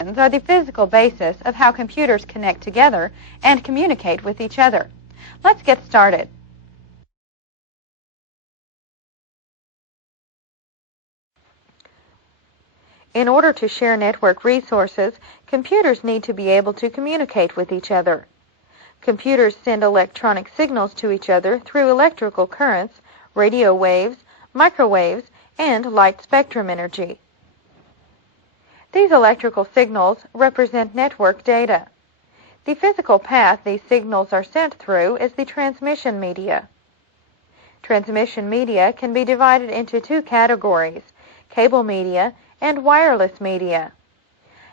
Are the physical basis of how computers connect together and communicate with each other. Let's get started. In order to share network resources, computers need to be able to communicate with each other. Computers send electronic signals to each other through electrical currents, radio waves, microwaves, and light spectrum energy. These electrical signals represent network data. The physical path these signals are sent through is the transmission media. Transmission media can be divided into two categories, cable media and wireless media.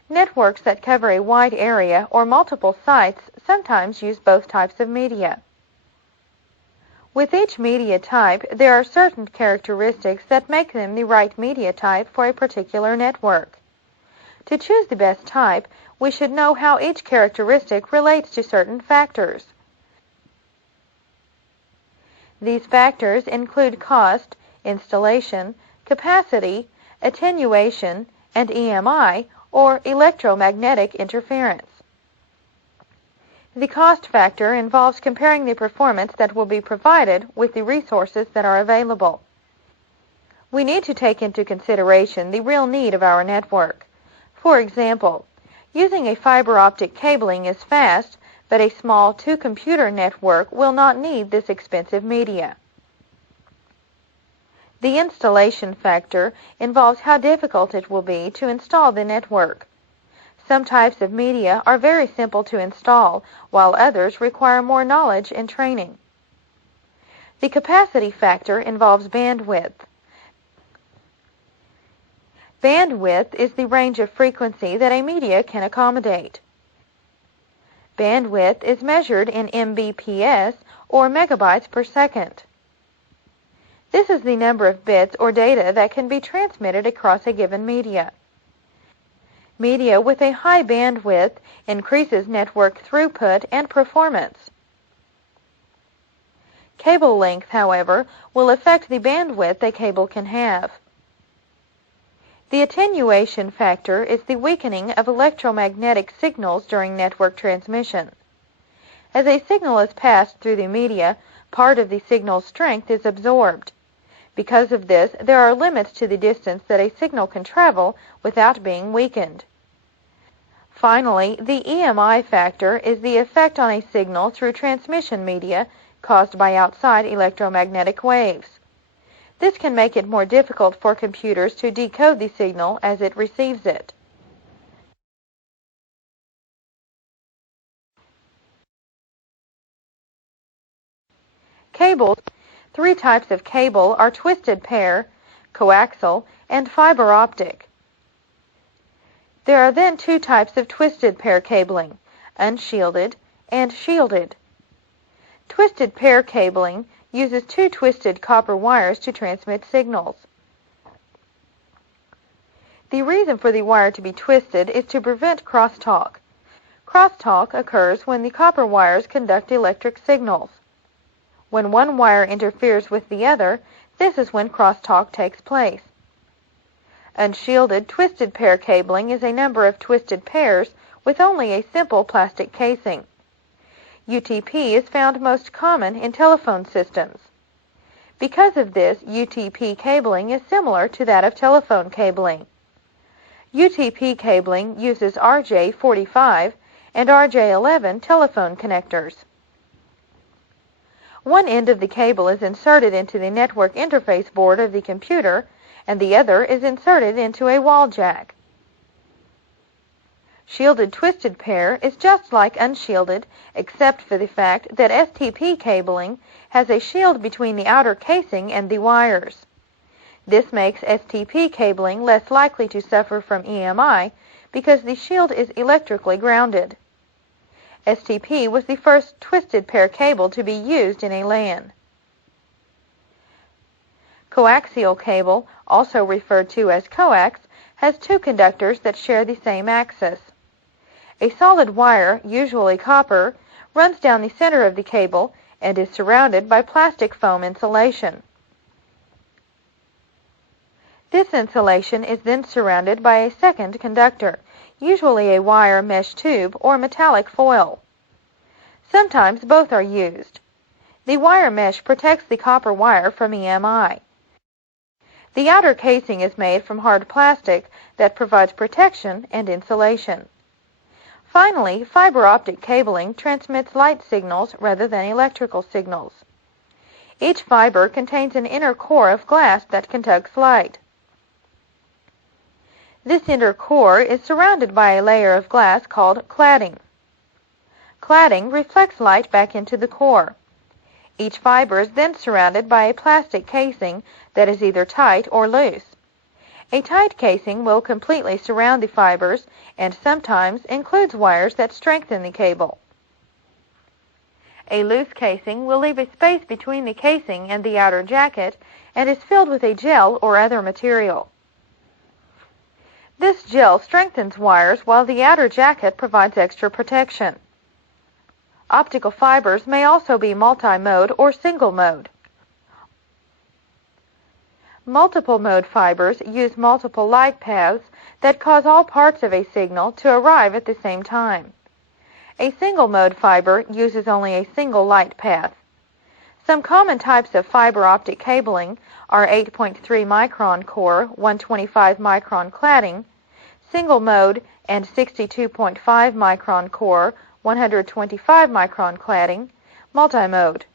Networks that cover a wide area or multiple sites sometimes use both types of media. With each media type, there are certain characteristics that make them the right media type for a particular network. To choose the best type, we should know how each characteristic relates to certain factors. These factors include cost, installation, capacity, attenuation, and EMI, or electromagnetic interference. The cost factor involves comparing the performance that will be provided with the resources that are available. We need to take into consideration the real need of our network. For example, using a fiber optic cabling is fast, but a small two-computer network will not need this expensive media. The installation factor involves how difficult it will be to install the network. Some types of media are very simple to install, while others require more knowledge and training. The capacity factor involves bandwidth. Bandwidth is the range of frequency that a media can accommodate. Bandwidth is measured in Mbps, or megabytes per second. This is the number of bits or data that can be transmitted across a given media. Media with a high bandwidth increases network throughput and performance. Cable length, however, will affect the bandwidth a cable can have. The attenuation factor is the weakening of electromagnetic signals during network transmission. As a signal is passed through the media, part of the signal's strength is absorbed. Because of this, there are limits to the distance that a signal can travel without being weakened. Finally, the EMI factor is the effect on a signal through transmission media caused by outside electromagnetic waves. This can make it more difficult for computers to decode the signal as it receives it. Cables. Three types of cable are twisted pair, coaxial, and fiber optic. There are then two types of twisted pair cabling, unshielded and shielded. Twisted pair cabling uses two twisted copper wires to transmit signals. The reason for the wire to be twisted is to prevent crosstalk. Crosstalk occurs when the copper wires conduct electric signals. When one wire interferes with the other, this is when crosstalk takes place. Unshielded twisted pair cabling is a number of twisted pairs with only a simple plastic casing. UTP is found most common in telephone systems. Because of this, UTP cabling is similar to that of telephone cabling. UTP cabling uses RJ45 and RJ11 telephone connectors. One end of the cable is inserted into the network interface board of the computer, and the other is inserted into a wall jack. Shielded twisted pair is just like unshielded, except for the fact that STP cabling has a shield between the outer casing and the wires. This makes STP cabling less likely to suffer from EMI because the shield is electrically grounded. STP was the first twisted pair cable to be used in a LAN. Coaxial cable, also referred to as coax, has two conductors that share the same axis. A solid wire, usually copper, runs down the center of the cable and is surrounded by plastic foam insulation. This insulation is then surrounded by a second conductor, usually a wire mesh tube or metallic foil. Sometimes both are used. The wire mesh protects the copper wire from EMI. The outer casing is made from hard plastic that provides protection and insulation. Finally, fiber optic cabling transmits light signals rather than electrical signals. Each fiber contains an inner core of glass that conducts light. This inner core is surrounded by a layer of glass called cladding. Cladding reflects light back into the core. Each fiber is then surrounded by a plastic casing that is either tight or loose. A tight casing will completely surround the fibers and sometimes includes wires that strengthen the cable. A loose casing will leave a space between the casing and the outer jacket and is filled with a gel or other material. This gel strengthens wires while the outer jacket provides extra protection. Optical fibers may also be multi-mode or single-mode. Multiple-mode fibers use multiple light paths that cause all parts of a signal to arrive at the same time. A single-mode fiber uses only a single light path. Some common types of fiber optic cabling are 8.3 micron core, 125 micron cladding, single-mode, and 62.5 micron core, 125 micron cladding, multi-mode.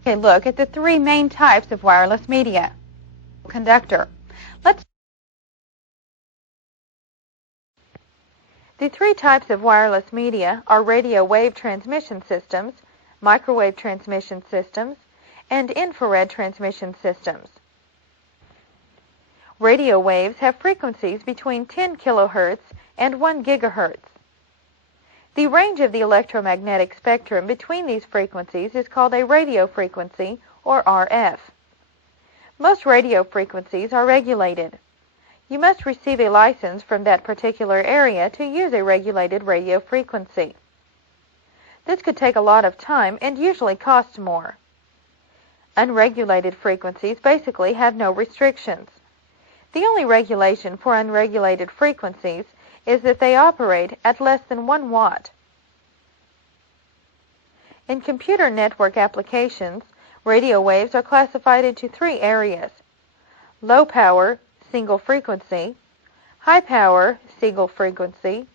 Okay, look at the three main types of wireless media. Conductor. The three types of wireless media are radio wave transmission systems, microwave transmission systems, and infrared transmission systems. Radio waves have frequencies between 10 kilohertz and 1 gigahertz. The range of the electromagnetic spectrum between these frequencies is called a radio frequency, or RF. Most radio frequencies are regulated. You must receive a license from that particular area to use a regulated radio frequency. This could take a lot of time and usually costs more. Unregulated frequencies basically have no restrictions. The only regulation for unregulated frequencies is that they operate at less than 1 watt. In computer network applications, radio waves are classified into 3 areas: low power, single frequency, high power, single frequency,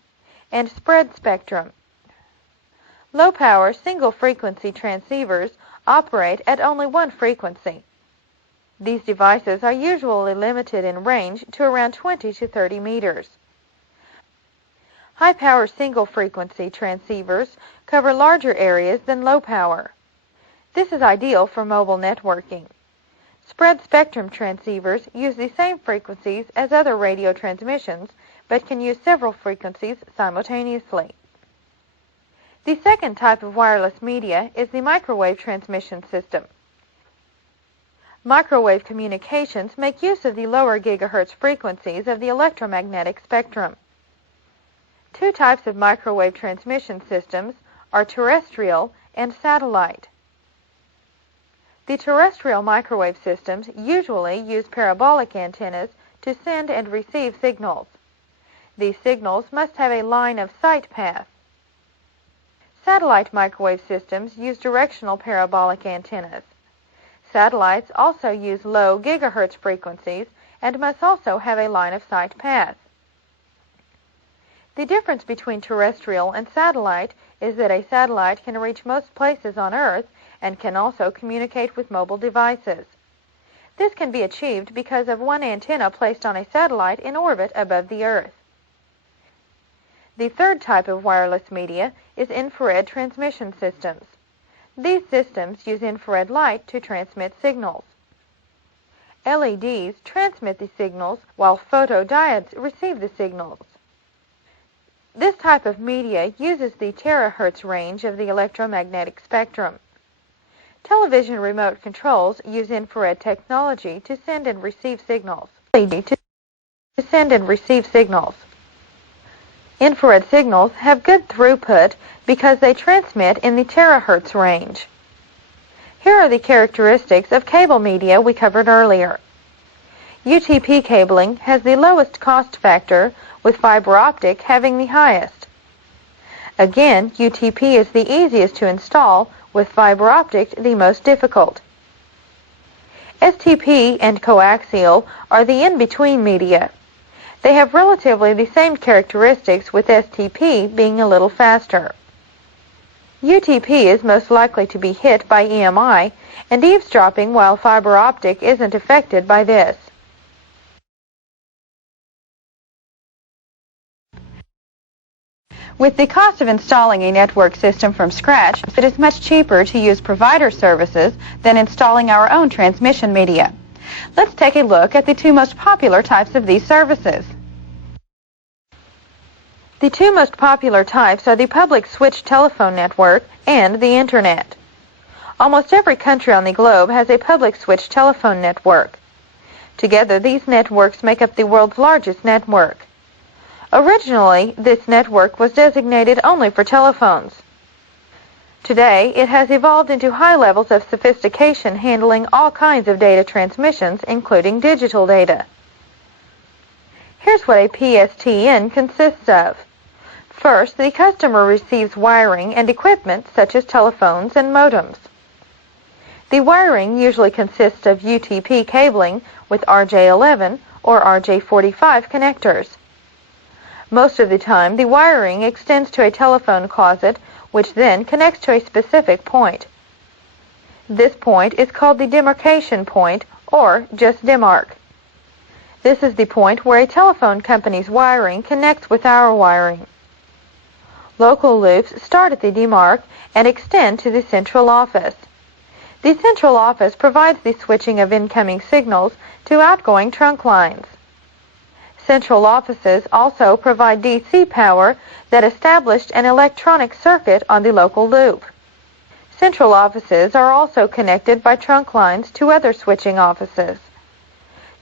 and spread spectrum. Low power, single frequency transceivers operate at only 1 frequency. These devices are usually limited in range to around 20 to 30 meters. High-power single-frequency transceivers cover larger areas than low-power. This is ideal for mobile networking. Spread-spectrum transceivers use the same frequencies as other radio transmissions, but can use several frequencies simultaneously. The second type of wireless media is the microwave transmission system. Microwave communications make use of the lower gigahertz frequencies of the electromagnetic spectrum. 2 types of microwave transmission systems are terrestrial and satellite. The terrestrial microwave systems usually use parabolic antennas to send and receive signals. These signals must have a line of sight path. Satellite microwave systems use directional parabolic antennas. Satellites also use low gigahertz frequencies and must also have a line of sight path. The difference between terrestrial and satellite is that a satellite can reach most places on Earth and can also communicate with mobile devices. This can be achieved because of one antenna placed on a satellite in orbit above the Earth. The third type of wireless media is infrared transmission systems. These systems use infrared light to transmit signals. LEDs transmit the signals while photodiodes receive the signals. This type of media uses the terahertz range of the electromagnetic spectrum. Television remote controls use infrared technology to send and receive signals. Infrared signals have good throughput because they transmit in the terahertz range. Here are the characteristics of cable media we covered earlier. UTP cabling has the lowest cost factor, with fiber optic having the highest. Again, UTP is the easiest to install, with fiber optic the most difficult. STP and coaxial are the in-between media. They have relatively the same characteristics, with STP being a little faster. UTP is most likely to be hit by EMI and eavesdropping, while fiber optic isn't affected by this. With the cost of installing a network system from scratch, it is much cheaper to use provider services than installing our own transmission media. Let's take a look at the two most popular types of these services. The two most popular types are the public switched telephone network and the Internet. Almost every country on the globe has a public switched telephone network. Together, these networks make up the world's largest network. Originally, this network was designated only for telephones. Today, it has evolved into high levels of sophistication, handling all kinds of data transmissions, including digital data. Here's what a PSTN consists of. First, the customer receives wiring and equipment such as telephones and modems. The wiring usually consists of UTP cabling with RJ11 or RJ45 connectors. Most of the time, the wiring extends to a telephone closet, which then connects to a specific point. This point is called the demarcation point, or just demarc. This is the point where a telephone company's wiring connects with our wiring. Local loops start at the demarc and extend to the central office. The central office provides the switching of incoming signals to outgoing trunk lines. Central offices also provide DC power that established an electronic circuit on the local loop. Central offices are also connected by trunk lines to other switching offices.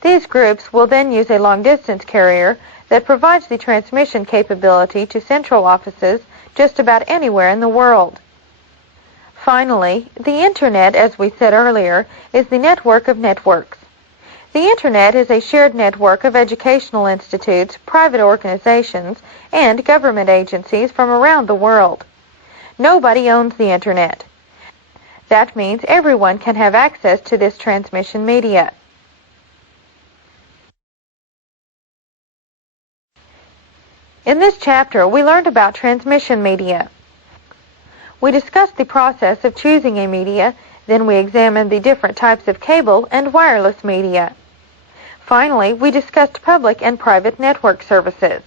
These groups will then use a long-distance carrier that provides the transmission capability to central offices just about anywhere in the world. Finally, the Internet, as we said earlier, is the network of networks. The Internet is a shared network of educational institutes, private organizations, and government agencies from around the world. Nobody owns the Internet. That means everyone can have access to this transmission media. In this chapter, we learned about transmission media. We discussed the process of choosing a media, then we examined the different types of cable and wireless media. Finally, we discussed public and private network services.